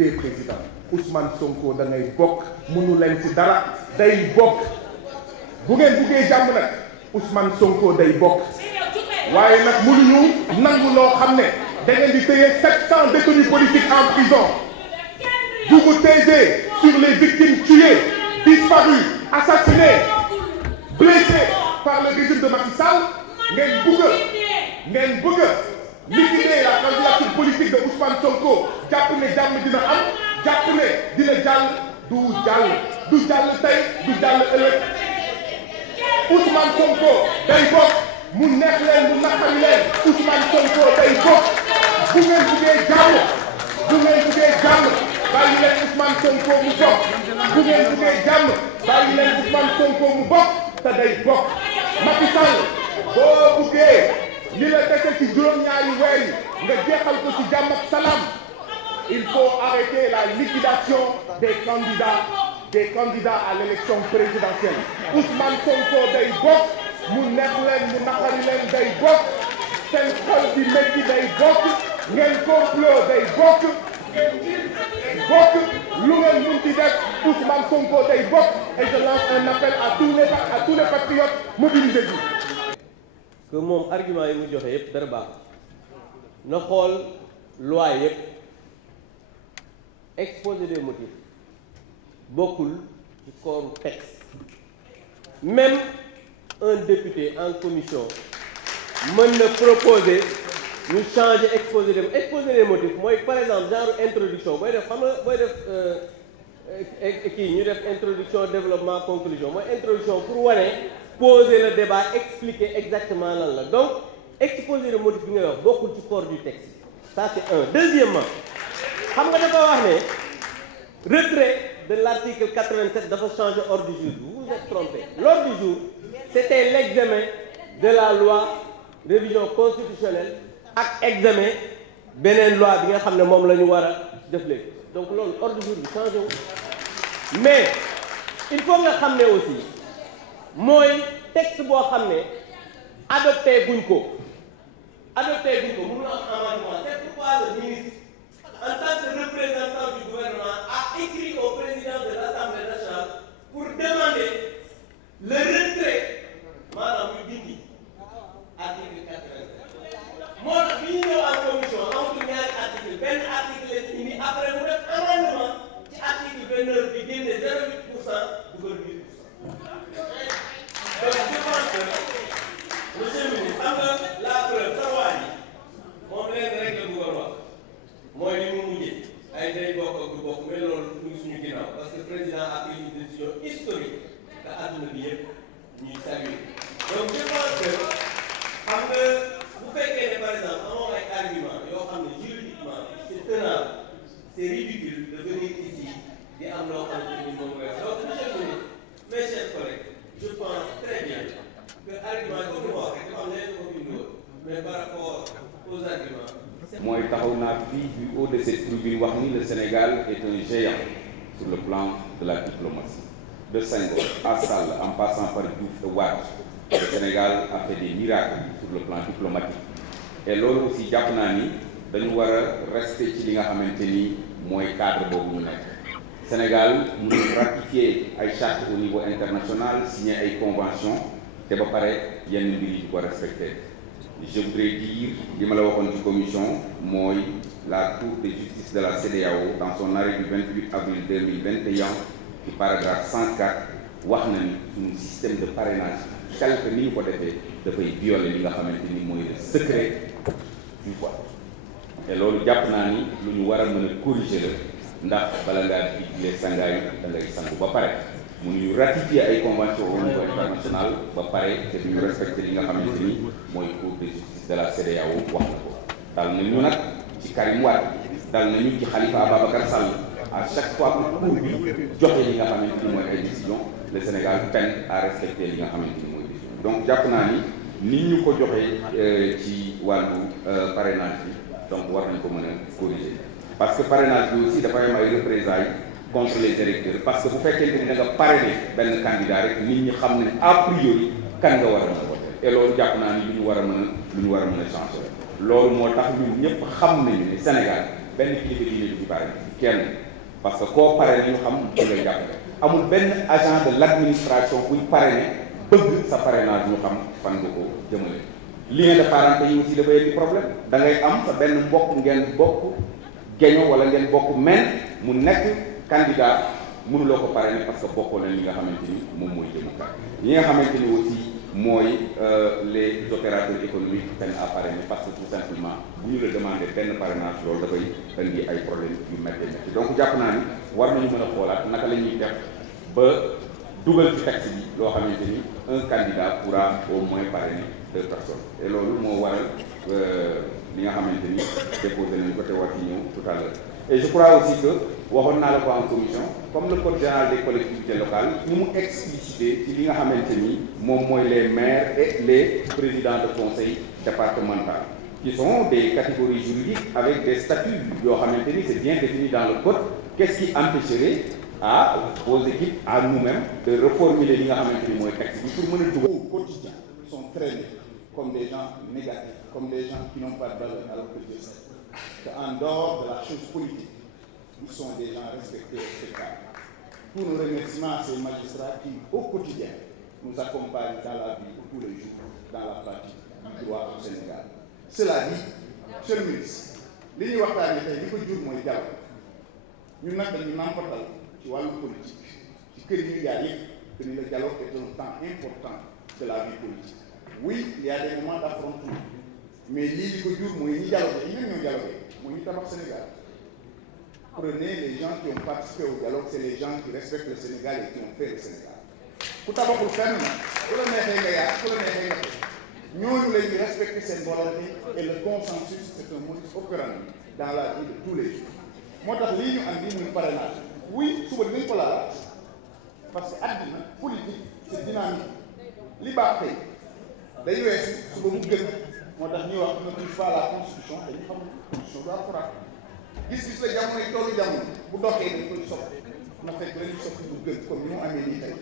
des présidents Ousmane Sonko da ngay bokk mënu leen ci dara day bokk bu ngeen buggee jàmm nag Ousmane Sonko day bokk waaye nag mënuñu nangu loo xam ne da ngeen di téye 700 détenus politiques en prison vous vous taisez sur les victimes tuées disparues assassinées blessées par le régime de Macky Sall ngeen bëgg liquider la candidature politique de Ousmane Sonko jàpp ne jàmm dina am jàpp ne dina jàll du jàll tey du jàll ëllëg Ousmane Sonko day bokk mu neex leen mu naqari leen Ousmane Sonko day bokk bu ngeen buggee jàmm bàyyi leen Ousmane Sonko mu bokk bu ngeen buggee jàmm bàyyi leen Ousmane Sonko mu bokk te day bokk Macky Sall boo buggee li la dese ci juróom-ñaari weer yi nga jeexal ko ci jàmm ak salaam il faut arrêter la liquidation des candidats à l'élection présidentielle Ousmane Sonko day bokk mu neex leen mu naqari leen day bokk seen xol di métti day bokk ngeen complot day bokk lu ngeen mun ci def Ousmane Sonko day bokk et je lance un appel à tous les patriotes mobilisés-vous. que moom argument yi mu joxe yëpp dara baax na xool loi yëpp exposé des motifs bokkul ci corps texte même un député en commission mën na proposer ñu changer exposé des motifs mooy par exemple genre introduction booy def xam nga booy def kii ñu def introduction développement conclusion mooy introduction pour wane poser le débat expliquer exactement lan la donc exposer le motif bi ngay wax bokkul ci corps du texte ça c'est un. Deuxièmement xam nga dafa wax ne retrait de l'article 87 dafa changer ordre du jour vous vous êtes trompé l'ordre du jour c'était l'examen de la loi révision constitutionnelle ak examen beneen loi bi nga xam ne moom la ñu war a def léegi donc loolu ordre du jour bi changé wu mais il faut nga xam ne aussi mooy texte boo xam ne adopté guñ ko mënu am amendement c'est pourquoi le ministre en tant que représentant du gouvernement a écrit au président de l'Assemblée nationale pour demander le retrait maanaam ñu dindi article 87 moo tax bi ñu ñëw en commission amatul ñaari article benn article lañ indi après mu def amendement ci article 29 bi génne 0,8% dugal 8%. donc je pense que monsieur le ministre xam nga la preuve sa waa ji moom leen rek la bëggoon wax mooy li mu mujjee ay day bokk ak du bokk mais loolu ñu ngi suñu ginnaaw parce que président a pris une décision historique te àdduna bi yëpp ñuy saluer donc je pense que xam nga bu fekkee ne par exemple amoo ay argument yoo xam ne juridiquement c'est tenable c'est ridicule de venir ici di am loo xam ne ni moom mooy donc monsieur le ministre mes chers collègues je pense très bien que argument boobu ma wax rek dafa am leneen ko bindoo mais par rapport aux arguments. mooy taxaw naa fii du haut de cette tribune wax ni le Sénégal est un géant sur le plan de la diplomatie de Senghor à Sall en passant par Diouf et Wade le Sénégal a fait des miracles sur le plan diplomatique et loolu aussi jàpp naa ni dañu war a rester ci li nga xamante ni mooy cadre boobu ñu nekk Sénégal mu ratifier ay chartes au niveau international signer ay conventions te ba pare yenn mbir yi ko respecter. Je voudrais dire li ma la waxoon ci commission mooy la Cour de justice de la CEDEAO dans son arrêt du 28 avril 2021 ci paragraphe 104 wax na ni suñu système de parrainage tel que ni ñu ko defee dafay violer li nga xamante ni mooy le secret du vote te loolu jàpp naa ni lu ñu war a mën a corriger la ndax bala ngaa digle sangaay da ngay sangu ba pare mënuñu ratifier ay convention au niveau international ba pare te duñu respecter li nga xamante ni mooy Cour de justice de la CEDEAO wax na ko dal nañu nag ci Karim Wade dal nañu ci Khalifa Ababacar Sall à chaque fois que cour bi joxe li nga xamante ni mooy ay décision le Sénégal peine à respecter li nga xamante ni mooy décision donc jàpp naa ni ñu ko joxee ci wàllu parrainage bi donc war nañ ko mën a corriger parce que parrainage bi aussi dafay am ay représailles contre les électeurs parce que bu fekkente ni da nga parrainé benn candidat rek nit ñi xam ne a priori kan nga war a mën a voter et loolu jàpp naa ni lu ñu war a mën a changer loolu moo tax ñun ñëpp xam nañu ne Sénégal benn kilifa diine du ci parrainé kenn parce que koo pare ñu xam ci ngay jàppale amul benn agent de l'administration buñ parrainé bëgg sa parrainage ñu xam fan nga ko jëmale. lien de parenté yi aussi dafay indi problème da ngay am sa benn mbokk ngeen bokk geño wala ngeen bokk men mu nekk candidat mënuloo ko parrainer parce que bokkoo leen li nga xamante ni moom mooy jëmukaay yi nga xamante ni aussi mooy les opérateurs économiques peine à parrainer parce que tout simplement bu ñu la demandé benn parrainage loolu dafay indi ay problèmes yu métti métti donc jàpp naa ni war nañu mën a xoolaat naka la ñuy def ba dugal ci texte bi loo xamante ni un candidat pourra au moins parrainer 2 personnes et loolu moo waral li nga xamante ni déposé nañu ko te war ci ñëw tout à l'heure et je crois aussi que waxoon naa la ko en commission comme le code général des collectivités locales ni mu explicité ci li nga xamante ni moom mooy les maires et les présidents de conseil départemental qui sont des catégories juridiques avec des statuts yoo xamante ni c'est bien défini dans le code. Qu'est-ce qui empêcherait aux équipes, à nous-mêmes, de reformuler li nga xamante ni mooy texte bi pour mën a dugal. Au quotidien sont traînés comme des gens négatifs, comme des gens qui n'ont pas de valeur, alors que je sais qu'en dehors de la chose politique, ils sont des gens respectés et respectables. Pour nos remerciements à ces magistrats qui, au quotidien, nous accompagnent dans la vie tous les jours, dans la pratique du droit au Sénégal. Cela dit, monsieur le ministre, li ñuy waxtaanee tey li ko jur mooy dialogue ñun nag dañu nampatal ci wàllu politique ci kër yi ñu jaar yëpp que ni le dialogue est un temps important de la vie politique. Oui, il y a des moments d'affrontement, mais lii li ko jur mooy ñi dialogue yi ñun ñoo dialogue mooy ñu tabax Sénégal. Prenez les gens qui ont participé au dialogue, c'est les gens qui respectent le Sénégal et qui ont fait le Sénégal. ku tabaxul fenn na ku la neexee nga yaat ku la neexee nga def ñooñu la ñuy respecter seen volonté et le consensus c'est un modus operandi dans la vie de tous les jours. moo tax lii ñu andi muy parrainage oui suba dinañ ko laalaat parce que àddina politique c'est dynamique li baax tey day weesu suba mu gën moo tax ñuy wax ne touche pas à la constitution te ñu xam constitution du alxuraan gis-gis la jamono yi tollu jamono bu doxee dañ koy soppi na fekk dañuy soppi bu gën comme ni mu amee nii tey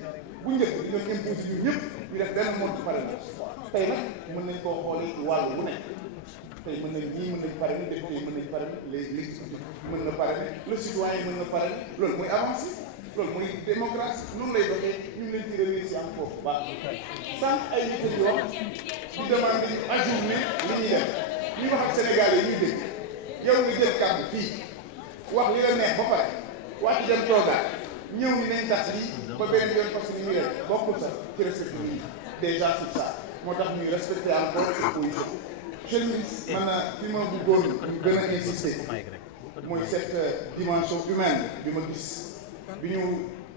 bu njëkk di ñoom imposé ñu ñëpp ñu def benn mode de parrainage tey nag mën nañ koo xoolee ci wàll bu nekk tey mën nañ ñii mën nañ parrainer député yi mën nañ parrainer l'exécutif mën na parrainer le citoyen mën na parrainer loolu mooy avancé loolu mooy démocratie noonu lay doxee ñu ngi leen ci remercier encore bu baax sànq ay nit di wax di demande ñu ajourner li ñuy def ñu wax ak Sénégalais yi ñuy dégg yow nga jël kàddu fii wax li la neex ba pare wàcc dem toogaat ñëw ni nañ tax lii ba benn yoon parce que li ñuy def bokkul sax ci respecté ñu déjà sur ça moo tax ñuy respecté encore position. Monsieur le ministre man fi ma bëggoon ñu gën a insister mooy cette dimension humaine bi ma gis bi ñu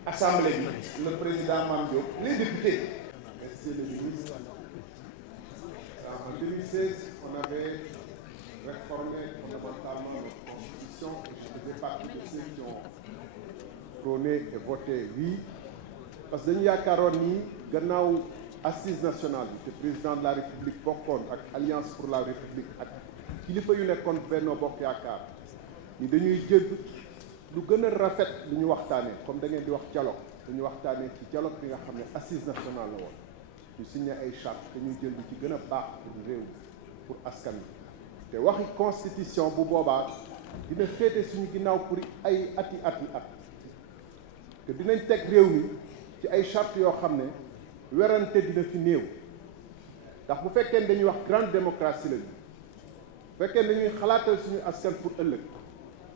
assemblée bi le président Mame Diop les députés. Monsieur le ministre, en 2016 on avait réformé fondamentalement notre constitution et je faisais partie de ceux qui ont prôné et voté oui parce que dañu yaakaaroon ni gannaaw assise nationale bi te président de la république bokkoon ak alliance pour la république ak kilifa yu nekkoon Benno Bokk Yaakaar ni dañuy jël lu gën a rafet lu ñu waxtaanee comme da ngeen di wax dialogue dañu waxtaanee ci dialogue bi nga xam ne assise nationale la woon ñu signé ay charte dañuy jël lu ci gën a baax pour réew pour askan wi te waxi constitution bu boobaa dina féete suñu ginnaaw pour ay ati at te dinañ teg réew mi ci ay charte yoo xam ne werante dina fi néew ndax bu fekkee dañuy wax grande démocratie la bu fekkee dañuy xalaatal suñu askan pour ëllëg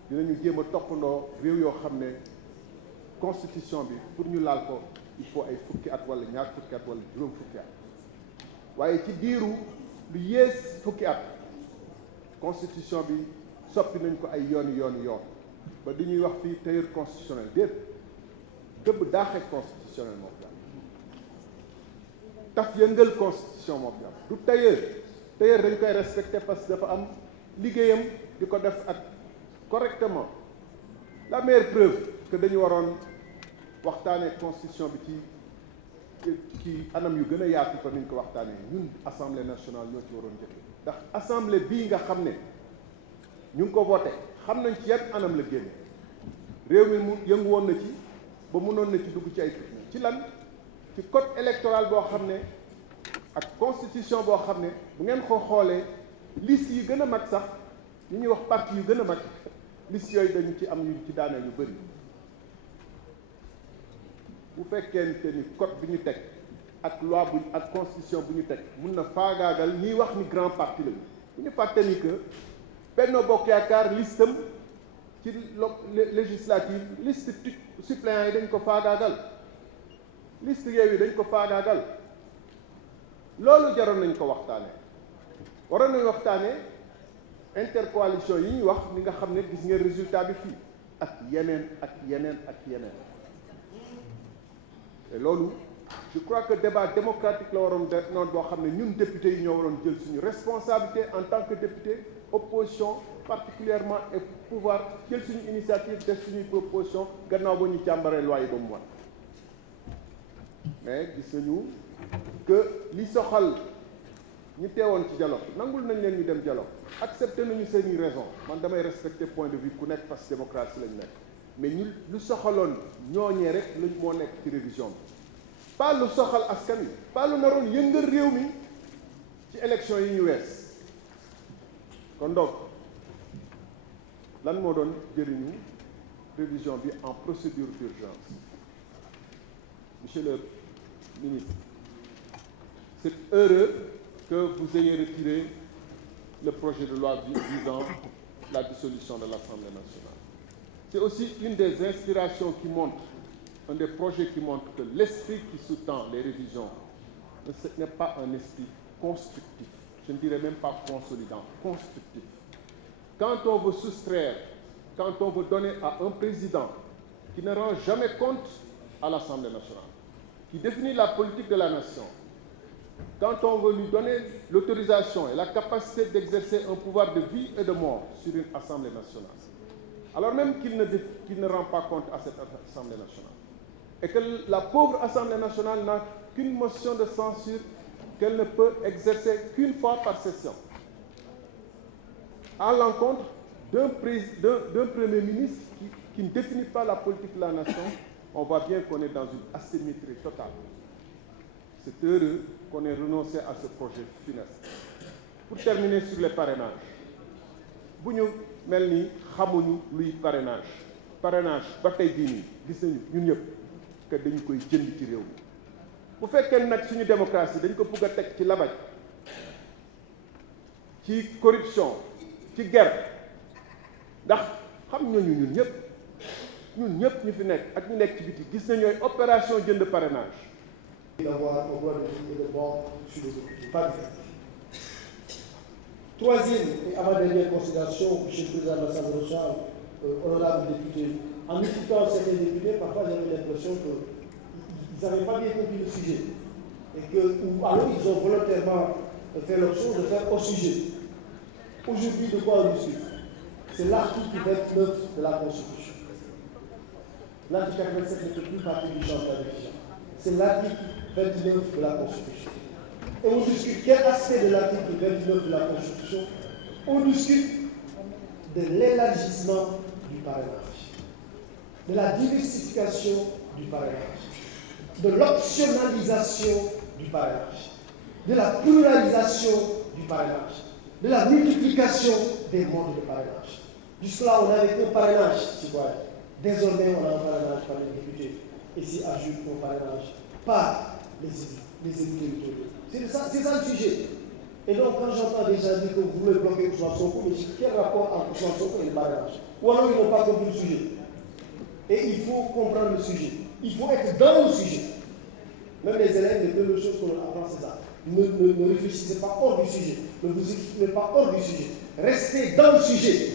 dinañu jéem a toppandoo réew yoo xam ne constitution bi pour ñu laal ko il faut ay fukki at wala ñaar fukki at wala juróom fukki at waaye ci diiru lu yées fukki at constitution bi soppi nañ ko ay yoon ba di ñuy wax fii tailleur constitutionnel déet dëbb daaxee constitutionnel moo fi am taf yëngal constitution moo fi am du tailleur dañ koy respecté parce que dafa am liggéeyam di ko def ak correctement la meilleure preuve que dañu waroon waxtaanee constitution bi ci anam yu gën a yaatu ko niñ ko waxtaanee ñun assemblée nationale ñoo ci waroon jëfe ndax assemblée bii nga xam ne ñu ngi ko voté xam nañ ci yan anam la génne réew mi mu yëngu woon na ci ba mënoon na ci dugg ci ay ci lan ci code électoral boo xam ne ak constitution boo xam ne bu ngeen ko xoolee liste yi gën a mag sax ñi ñuy wax parti yu gën a mag liste yooyu dañu ci am yu ci daane yu bëri bu fekkente ni code bi ñu teg ak loi bu ak constitution bu ñu teg mun na faagaagal ñiy wax ni grand parti lañu bu ñu fàtte ni que Benno Bokk Yaakaar listam ci législative liste suppléants yi dañ ko faagaagal liste Yewwi dañ ko faagaagal loolu jaroon nañ ko waxtaane waroon nañ waxtaane intercoalition yi ñuy wax ni nga xam ne gis ngeen résultat bi fii ak yeneen ak yeneen ak yeneen et loolu je crois que débat démocratique la waroon def noonu boo xam ne ñun députés yi ñoo waroon jël suñu responsabilité en tant que député opposition particulièrement et pouvoir jël suñu initiative def suñuy proposition gannaaw ba ñu càmbaree loi yi ba mu wan mais gis nañu que li soxal ñi teewoon ci dialogue nangul nañ leen ñu dem dialogue accepté nañu seeni raison man damay respecter point de vue ku nekk parce que démocratie lañu nekk mais ñu lu soxaloon ñooñee rek lañ moo nekk ci révision bi pas lu soxal askan wi pas lu naroon yëngal réew mi ci élection yi ñu wees kon donc lan moo doon jëriñu révision bi en procédure d'urgence monsieur le ministre c'est heureux que vous ayez retiré le projet de loi visant la dissolution de l'Assemblée nationale. C'est aussi une des inspirations qui montre, un des projets qui montre que l'esprit qui sous-tend les révisions n'est pas un esprit constructif, je ne dirais même pas consolidant, constructif. Quand on veut soustraire, quand on veut donner à un président qui ne rend jamais compte à l'Assemblée nationale, qui définit la politique de la nation, quand on veut lui donner l'autorisation et la capacité d'exercer un pouvoir de vie et de mort sur une Assemblée nationale, alors même qu'il ne rend pas compte à cette Assemblée nationale, et que la pauvre Assemblée nationale n'a qu'une motion de censure qu'elle ne peut exercer qu'une fois par session, à l'encontre d'un Premier ministre qui ne définit pas la politique de la nation, on voit bien qu'on est dans une asymétrie totale. C'est heureux qu'on ait renoncé à ce projet funeste. Pour terminer sur les parrainages, bu ñu mel ni xamuñu luy parrainage ba tey bii nii gis nañu ñun ñëpp que dañu koy jënd ci réew mi bu fekkee nag suñu démocratie dañ ko bëgg a teg ci labaj ci corruption ci guerre ndax xam nañu ñun ñëpp ñu fi nekk ak ñu nekk ci biti gis nañu ay opération jënd parrainage. D'avoir un droit de vie et de mort sur les autres. Pas du tout. Troisième et avant-dernière considération, Monsieur le Président de l'Assemblée nationale, honorable député, en écoutant certains députés, parfois j'avais l'impression qu'ils n'avaient pas bien compris le sujet. Ou alors ils ont volontairement fait l'option de faire hors sujet. Aujourd'hui, de quoi on discute? C'est l'article 29 de la Constitution. L'article 87 ne fait plus partie du champ de la révision. C'est l'article 29 de la Constitution. Et on discute quel aspect de l'article 29 de la Constitution? On discute de l'élargissement du parrainage, de la diversification du parrainage, de l'optionnalisation du parrainage, de la pluralisation du parrainage, de la multiplication des modes de parrainage. Jusque-là, on n'avait qu'un parrainage citoyen. Désormais, on a un parrainage par les députés. Et s'y ajoute un parrainage par les élus territoriaux. C'est ça le sujet. Et donc, quand j'entends déjà dire que vous voulez bloquer Ousmane Sonko, mais quel rapport entre Ousmane Sonko et le parrainage? Ou alors ils n'ont pas compris le sujet. Et il faut comprendre le sujet. Il faut être dans le sujet. Même les élèves, les deux choses qu'on apprend, c'est ça. Ne réfléchissez pas hors du sujet. Ne vous exprimez pas hors du sujet. Restez dans le sujet.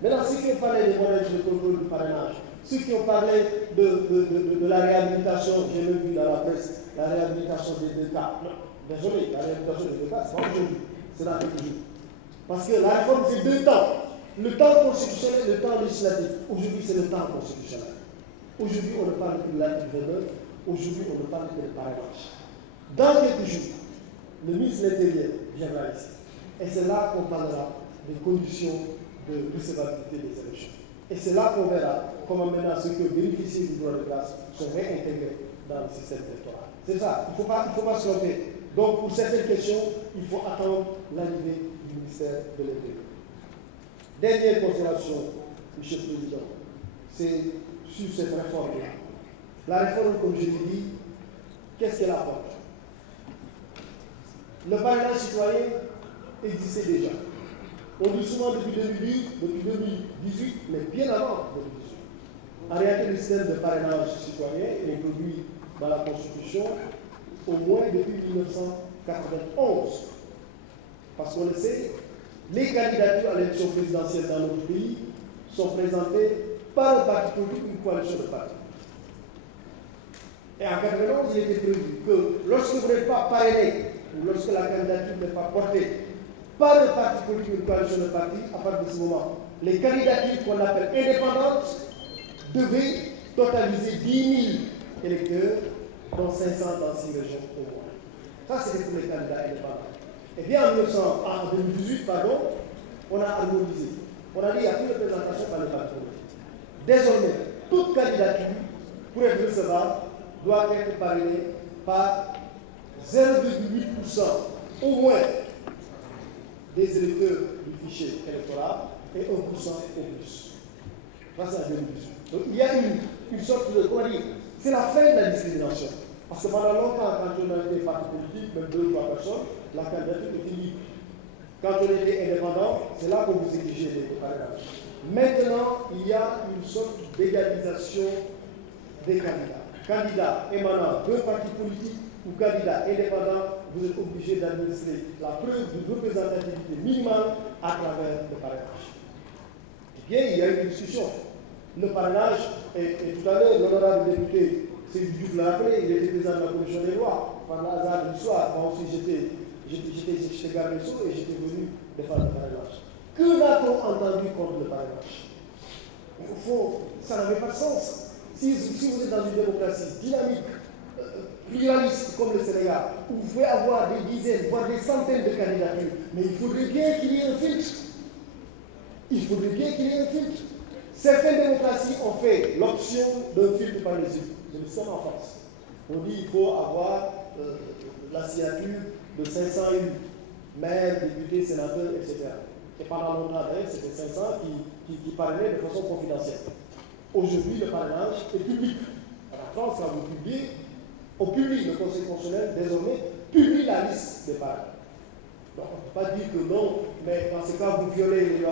Maintenant, ceux qui ont parlé des moyens de contrôle du parrainage, ceux qui ont parlé de la réhabilitation, j'ai même vu dans la presse, la réhabilitation des deux cas. Non, désolé, la réhabilitation des deux cas, c'est pas aujourd'hui, c'est dans quelques jours. Parce que la réforme, c'est deux temps. Le temps constitutionnel et le temps législatif. Aujourd'hui, c'est le temps constitutionnel. Aujourd'hui, on ne parle que de l'article 29. Aujourd'hui, on ne parle que de parrainage. Dans quelques jours, le ministre de l'Intérieur viendra ici. Et c'est là qu'on parlera des conditions de recevabilité des élections. Et c'est là qu'on verra comment maintenant ceux qui ont bénéficié du droit de grâce sont réintégrés dans le système électoral. C'est ça, il ne faut pas se tromper. Donc pour certaines questions, il faut attendre l'arrivée du ministère de l'Intérieur. Dernière considération, Monsieur le Président, c'est sur cette réforme-là. La réforme, comme je l'ai dit, qu'est-ce qu'elle apporte? Le parrainage citoyen existait déjà. On dit souvent depuis 2018, mais bien avant 2018. En réalité, le système de parrainage citoyen est introduit dans la Constitution au moins depuis 1991. Parce qu'on le sait, les candidatures à l'élection présidentielle dans notre pays sont présentées par un parti politique ou une coalition de partis. Et en 1991, il était prévu que lorsque vous n'êtes pas parrainé, ou lorsque la candidature n'est pas portée par un parti politique ou une coalition de partis, à partir de ce moment, les candidatures qu'on appelle indépendantes devaient totaliser 10 000 électeurs, dont 500 dans 6 régions au moins. Ça, c'était pour les candidats indépendants. Et bien en 2018, on a harmonisé. On a dit qu'il n'y a plus de représentation par les partis politiques. Désormais, toute candidature, pour être recevable, doit être parrainée par 0,8% au moins des électeurs du fichier électoral et 1% au plus. Ça, c'est en 2018. Donc il y a une sorte de, comment dire, c'est la fin de la discrimination. Parce que pendant longtemps, quand on a été parti politique, même 2 ou 3 personnes, la candidature était libre. Quand on était indépendant, c'est là qu'on vous exigeait des parrainages. Maintenant, il y a une sorte d'égalisation des candidats. Candidats émanant d'un parti politique ou candidats indépendants, vous êtes obligés d'administrer la preuve de représentativité minimale à travers le parrainage. Eh bien, il y a une discussion. Le parrainage, et tout à l'heure, l'honorable député Cédric Diouf l'a rappelé, il était président de la commission des lois, par le hasard de l'histoire. Moi aussi, j'étais garde des Sceaux et j'étais venu défendre le parrainage. Que n'a-t-on entendu contre le parrainage? Au fond, ça n'avait pas de sens. Si vous êtes dans une démocratie dynamique, pluraliste comme le Sénégal, où vous pouvez avoir des dizaines, voire des centaines de candidatures, mais il faudrait bien qu'il y ait un filtre. Il faudrait bien qu'il y ait un filtre. Certaines démocraties ont fait l'option d'un filtre par les yeux. C'est le système en France. On dit qu'il faut avoir la signature de 500 élus, maires, députés, sénateurs, etc. Et pendant longtemps, c'était 500 qui parrainaient de façon confidentielle. Aujourd'hui, le parrainage est public. En France, quand vous publiez, on publie, le Conseil constitutionnel, désormais, publie la liste des parrains. Donc, on ne peut pas dire que non, mais dans ce cas, vous violez le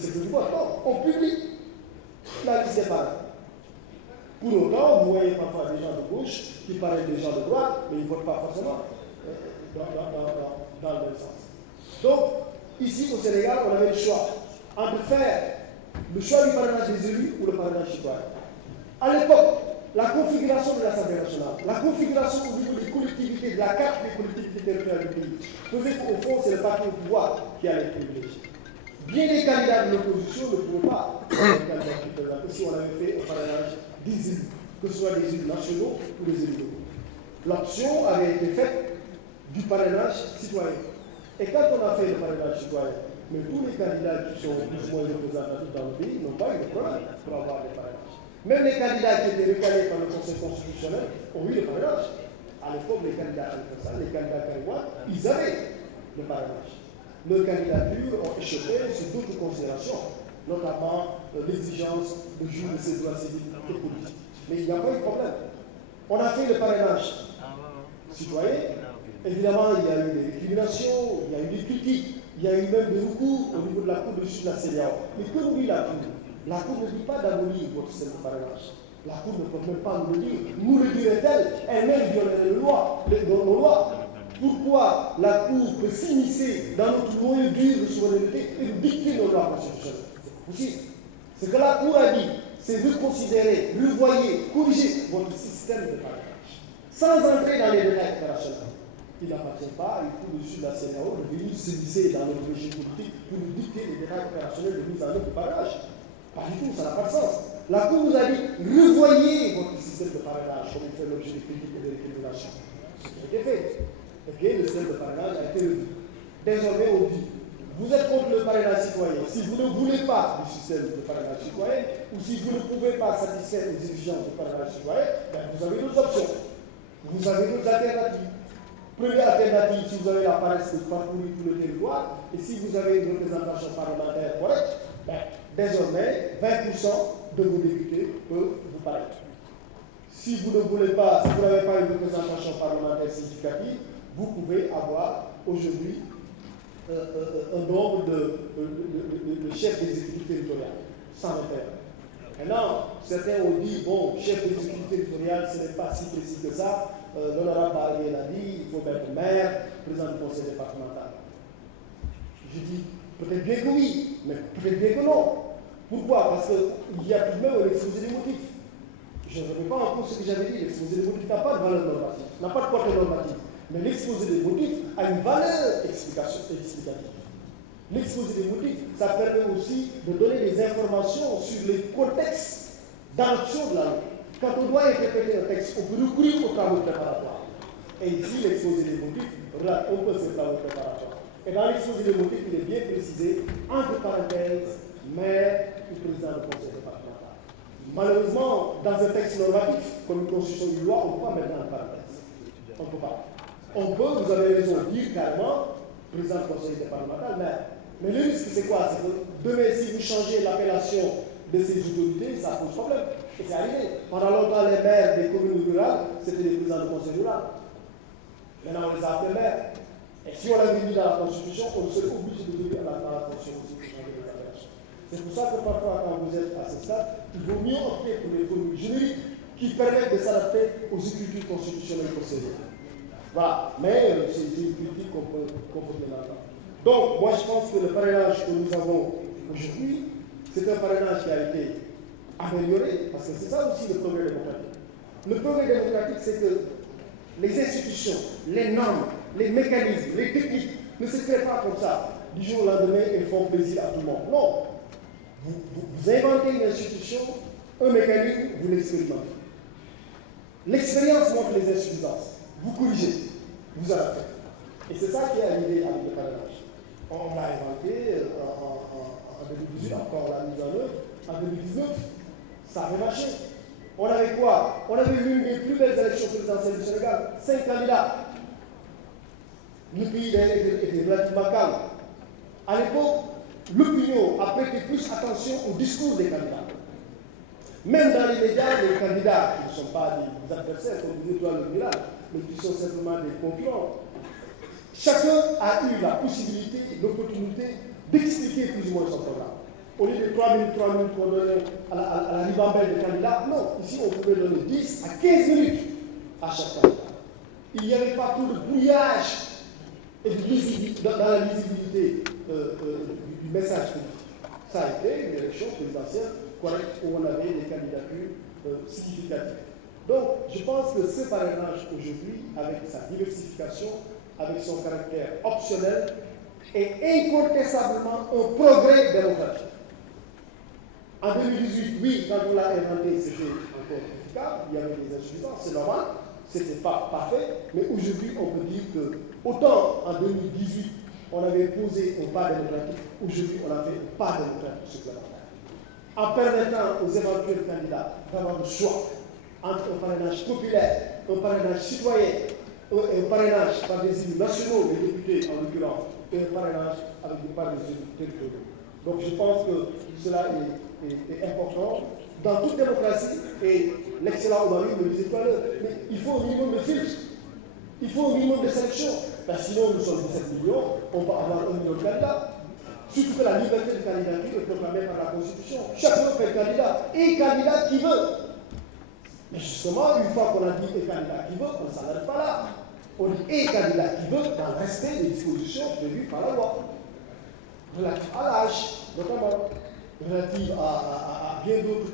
secret du vote. Non, on publie la liste des parrains. Pour autant, vous voyez parfois des gens de gauche qui parrainent des gens de droite, mais ils ne votent pas forcément dans le même sens. Donc, ici au Sénégal, on avait le choix entre faire le choix du parrainage des élus ou le parrainage citoyen. À l'époque, la configuration de l'Assemblée nationale, la configuration au niveau des collectivités, de la carte des collectivités territoriales du pays, faisait qu'au fond, c'est le parti au pouvoir qui allait être privilégié. Bien des candidats de l'opposition ne pouvaient pas si on avait fait un parrainage des élus, que ce soit des élus nationaux ou des élus locaux. L'option avait été faite du parrainage citoyen. Et quand on a fait le parrainage citoyen, mais tous les candidats qui sont plus ou moins représentatifs dans le pays n'ont pas eu de problème pour avoir des parrainages. Même les candidats qui étaient recalés par le Conseil constitutionnel ont eu le parrainage. À l'époque, les candidats les candidats caribouans, ils avaient le parrainage. Leurs candidatures ont échappé sur d'autres considérations, notamment l'exigence de jouir de ses droits civiques et politiques. Mais il n'y a pas eu de problème. On a fait le parrainage citoyen. Évidemment, il y a eu des récriminations, il y a eu des critiques, il y a eu même des recours au niveau de la Cour de justice de la CEDEAO. Mais que nous dit la Cour? La Cour ne dit pas d'abolir votre système de parrainage. La Cour ne peut même pas nous le dire. Nous le dirait-elle, elle-même violerait nos lois. Pourquoi la Cour peut s'immiscer dans notre moyen dur de souveraineté et de dicter nos lois constitutionnelles? C'est possible. Ce que la Cour a dit, c'est reconsidérer, revoyer, corriger votre système de parrainage. Sans entrer dans les détails opérationnels. Il n'appartient pas à une Cour de justice de la CEDEAO de venir s'immiscer dans notre régime politique pour nous dicter les détails opérationnels de mise en œuvre du parrainage. Pas du tout, ça n'a pas de sens. La Cour nous a dit, revoyez votre système de parrainage comme il fait l'objet de critiques et de récriminations. Ce qui a été fait. Et bien, le système de parrainage a été revu. Désormais, on dit, vous êtes contre le parrainage citoyen. Si vous ne voulez pas du système de parrainage citoyen, ou si vous ne pouvez pas satisfaire les exigences du parrainage citoyen, ben vous avez d'autres options. Vous avez d'autres alternatives. Première alternative, si vous avez la paresse de parcourir tout le territoire, et si vous avez une représentation parlementaire correcte, ben, désormais, 20% de vos députés peuvent vous paraître. Si vous ne voulez pas, si vous n'avez pas une représentation parlementaire significative, vous pouvez avoir aujourd'hui un nombre de chefs d'exécutif territorial, 121. Maintenant, certains ont dit, bon, chef d'exécutif territorial, ce n'est pas si précis que ça. L'honorable Barrier l'a dit, il faut mettre maire, président du conseil départemental. Je dis, peut-être bien que oui, mais peut-être bien que non. Pourquoi? Parce qu'il y a tout de même un exposé des motifs. Je ne remets pas en cause ce que j'avais dit, l'exposé des motifs n'a pas de valeur normative, n'a pas de portée normative. Mais l'exposé des motifs a une valeur explicative. L'exposé des motifs, ça permet aussi de donner des informations sur les contextes d'adoption de la loi. Quand on doit interpréter un texte, on peut recourir aux travaux préparatoires. Et ici, l'exposé des motifs, on peut ces travaux préparatoires. Et dans l'exposé des motifs, il est bien précisé, entre parenthèses, maire ou président du conseil départemental. Malheureusement, dans un texte normatif, comme une constitution d'une loi, on ne peut pas mettre dans la parenthèse. On ne peut pas. On peut, vous avez raison, dire carrément, président du conseil départemental, maire. Mais le risque, c'est quoi? C'est que demain, si vous changez l'appellation de ces autorités, ça pose problème. Et c'est arrivé. Pendant longtemps, les maires des communes rurales, c'était les présidents du conseil rural. Maintenant, on les a appelés maires. Et si on l'avait mis dans la Constitution, on serait obligé de venir dans la Constitution aussi pour changer les appellations. C'est pour ça que parfois, quand vous êtes à ce stade, il vaut mieux opter pour les formules génériques qui permettent de s'adapter aux écritures constitutionnelles possédées. Voilà. Mais c'est une critique qu'on peut mener là-dedans. Donc, moi, je pense que le parrainage que nous avons aujourd'hui, c'est un parrainage qui a été amélioré, parce que c'est ça aussi le progrès démocratique. Le progrès démocratique, c'est que les institutions, les normes, les mécanismes, les techniques ne se créent pas comme ça, du jour au lendemain, et font plaisir à tout le monde. Non. Vous inventez une institution, un mécanisme, vous l'expérimentez. L'expérience montre les insuffisances. Vous corrigez, vous adaptez. Et c'est ça qui est arrivé avec le parrainage. On l'a inventé en 2018, encore la mise en œuvre. En 2019, ça avait marché. On avait quoi? On avait l'une des plus belles élections présidentielles du Sénégal. 5 candidats. Le pays était relativement calme. À l'époque, l'opinion a prêté plus attention au discours des candidats. Même dans les médias, les candidats qui ne sont pas des adversaires, comme vous dites, mais qui sont simplement des concurrents, chacun a eu la possibilité, l'opportunité d'expliquer plus ou moins son programme. Au lieu de 3 minutes qu'on donnait à la ribambelle des candidats, non, ici on pouvait donner 10 à 15 minutes à chaque candidat. Il n'y avait pas tout le brouillage et dans la lisibilité du message politique. Ça a été une élection présidentielle correcte où on avait des candidatures significatives. Donc, je pense que ce parrainage aujourd'hui, avec sa diversification, avec son caractère optionnel, est incontestablement un progrès démocratique. En 2018, oui, quand on l'a inventé, c'était encore critiquable, il y avait des insuffisances, c'est normal, ce n'était pas parfait, mais aujourd'hui, on peut dire que, autant en 2018, on avait posé un pas démocratique, aujourd'hui, on a fait un pas démocratique supplémentaire. En permettant aux éventuels candidats d'avoir le choix entre un parrainage populaire, un parrainage citoyen, un parrainage par des élus nationaux, les députés en l'occurrence, et un parrainage par des élus territoriaux. Donc je pense que cela est important dans toute démocratie, et l'excellent Omar me le disait tout à l'heure, mais il faut un minimum de filtres, il faut un minimum de sélection, parce que sinon nous sommes 17 millions, on va avoir 1 million de candidats. Surtout que la liberté de candidature est proclamée par la Constitution. Chacun peut être candidat, et candidat qui veut. Mais justement, une fois qu'on a dit et candidat qui veut, on ne s'arrête pas là. On dit et candidat qui veut dans le respect des dispositions prévues par la loi. Relative à l'âge, notamment, relative à bien d'autres